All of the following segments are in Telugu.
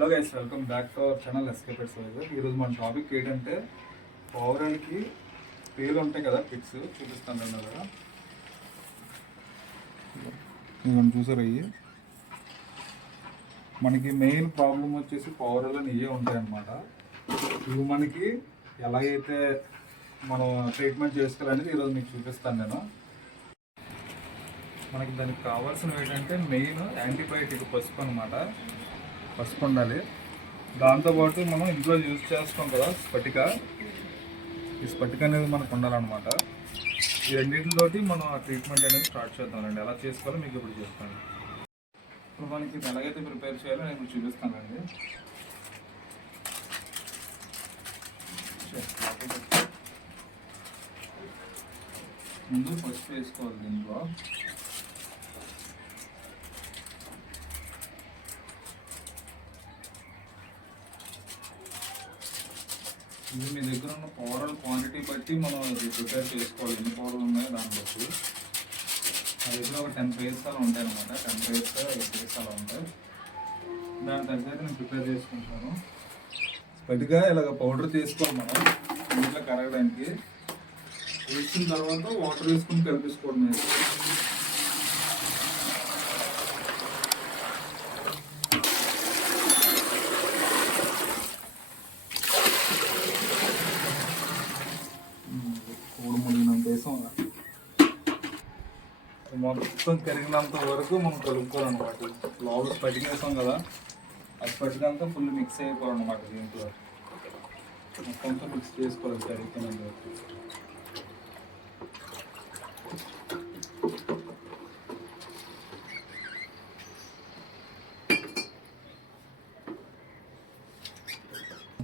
Guys welcome back to our channel ఎస్కేపెట్స్ ఈరోజు మన టాపిక్ ఏంటంటే ఓవరాల్కి పేర్లు ఉంటాయి కదా పిక్స్ చూపిస్తాను అన్నారు కదా ఇవన్నీ చూసారు అయ్యి మనకి మెయిన్ ప్రాబ్లం వచ్చేసి పౌరాలు ఇవే ఉంటాయన్నమాట. ఇవి మనకి ఎలాగైతే మనం ట్రీట్మెంట్ చేసుకోవాలనేది ఈరోజు మీకు చూపిస్తాను నేను. మనకి దానికి కావాల్సినవి ఏంటంటే మెయిన్ యాంటీబయాటిక్ పసుపు అనమాట పసుపు ఉండాలి దాంతోపాటు మనం ఇంట్లో యూజ్ చేస్తాం కదా స్పటిక. ఈ స్పటిక అనేది మనకు ఉండాలన్నమాట. ఈ రెండింటితోటి మనం ఆ ట్రీట్మెంట్ అనేది స్టార్ట్ చేద్దామండి. ఎలా చేసుకోవాలో మీకు ఇప్పుడు చెప్తాను. ఇప్పుడు మనకి ఎలాగైతే ప్రిపేర్ చేయాలో నేను ఇప్పుడు చూపిస్తానండి. ముందు ఫస్ట్ వేసుకోవాలి దీంట్లో. ఇది మీ దగ్గర ఉన్న పవరల్ క్వాంటిటీ బట్టి మనం అది ప్రిపేర్ చేసుకోవాలి. ఎన్ని పౌడర్లు ఉన్నాయో దాన్ని బట్టి. నా దగ్గర ఒక టెన్ ప్లేస్ అలా ఉంటాయి అనమాట టెన్ ప్లేస్ ఎయిట్ ప్లేస్ అలా ఉంటాయి. దాని తగ్గట్టు నేను ప్రిపేర్ చేసుకుంటాను. స్పెట్గా ఇలాగ పౌడర్ చేసుకోవాలి మనం ఇంట్లో కరగడానికి. వేసిన తర్వాత వాటర్ వేసుకుని కలిపించుకోవడం కూడు మునిగినంత వేసాం మొత్తం కరిగినంత వరకు మనం కలుపుకోవాలన్నమాట. లోపల స్పటిక కదా అది పట్టినంతా ఫుల్ మిక్స్ అయిపోవాలన్నమాట దీంట్లో. మొత్తం మిక్స్ చేసుకోవాలి కరిగిపోయినంత వరకు.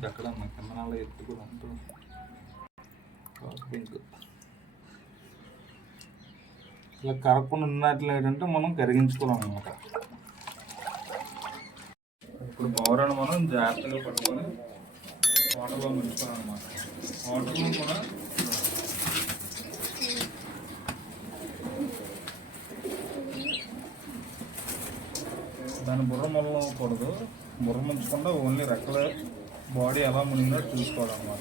ఎక్కడ మా కెమెరాలో ఎత్తు కూడా ఉంటుంది పింక్ ఇలా కరగకుండా ఉన్నట్లు ఏంటంటే మనం కరిగించుకున్నాం అనమాట ఇప్పుడు బౌరాన్ని మనం జాగ్రత్తగా పట్టుకొని వాటర్లో అనమాట వాటర్లో కూడా దాని బుర్ర మొల్లకూడదు బుర్ర ముంచకుండా ఓన్లీ రెక్కల బాడీ ఎలా మునిగిందో అనమాట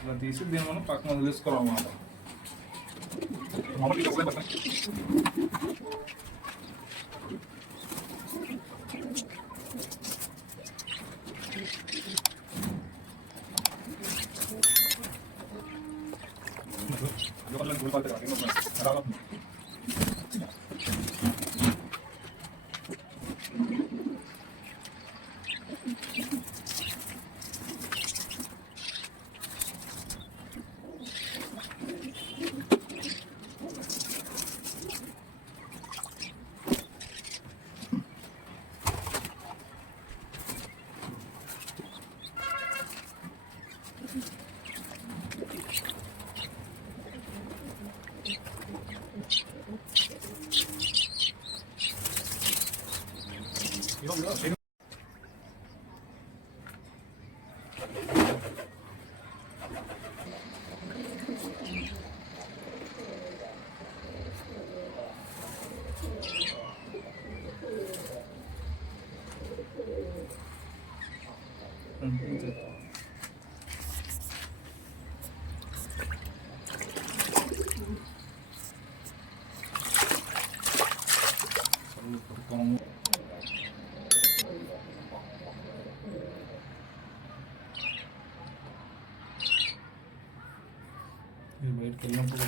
ఇలా తీసి దీన్ని మనం పక్కన వదిలేసుకోవాలన్నమాట మామూలుగా fala muito. ఇది బయటకు వెళ్ళినప్పుడు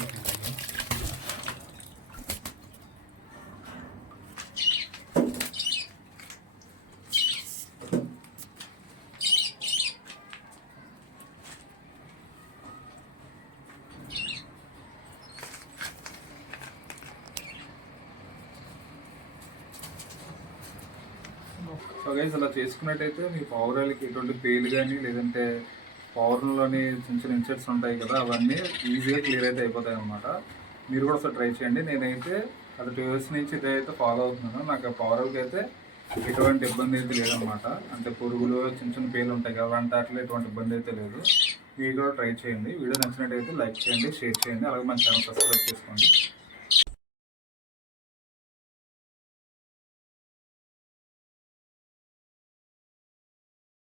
సో గైస్ అలా చేసుకున్నట్టయితే మీ పావురాలకి ఎటువంటి పేలు కానీ లేదంటే పవర్లోని చిన్న చిన్న ఇన్సెట్స్ ఉంటాయి కదా అవన్నీ ఈజీగా క్లియర్ అయితే అయిపోతాయి అనమాట మీరు కూడా ఒకసారి ట్రై చేయండి. నేనైతే అది టూ ఇయర్స్ నుంచి ఇదైతే ఫాలో అవుతున్నాను. నాకు పవర్కి అయితే ఎటువంటి ఇబ్బంది అయితే లేదనమాట అంటే పురుగులు చిన్న చిన్న పేర్లు ఉంటాయి కదా అంటే అట్లా ఎటువంటి ఇబ్బంది అయితే లేదు. మీరు కూడా ట్రై చేయండి. వీడియో నచ్చినట్టయితే లైక్ చేయండి షేర్ చేయండి. అలాగే మన ఛానల్ సబ్స్క్రైబ్ చేసుకోండి.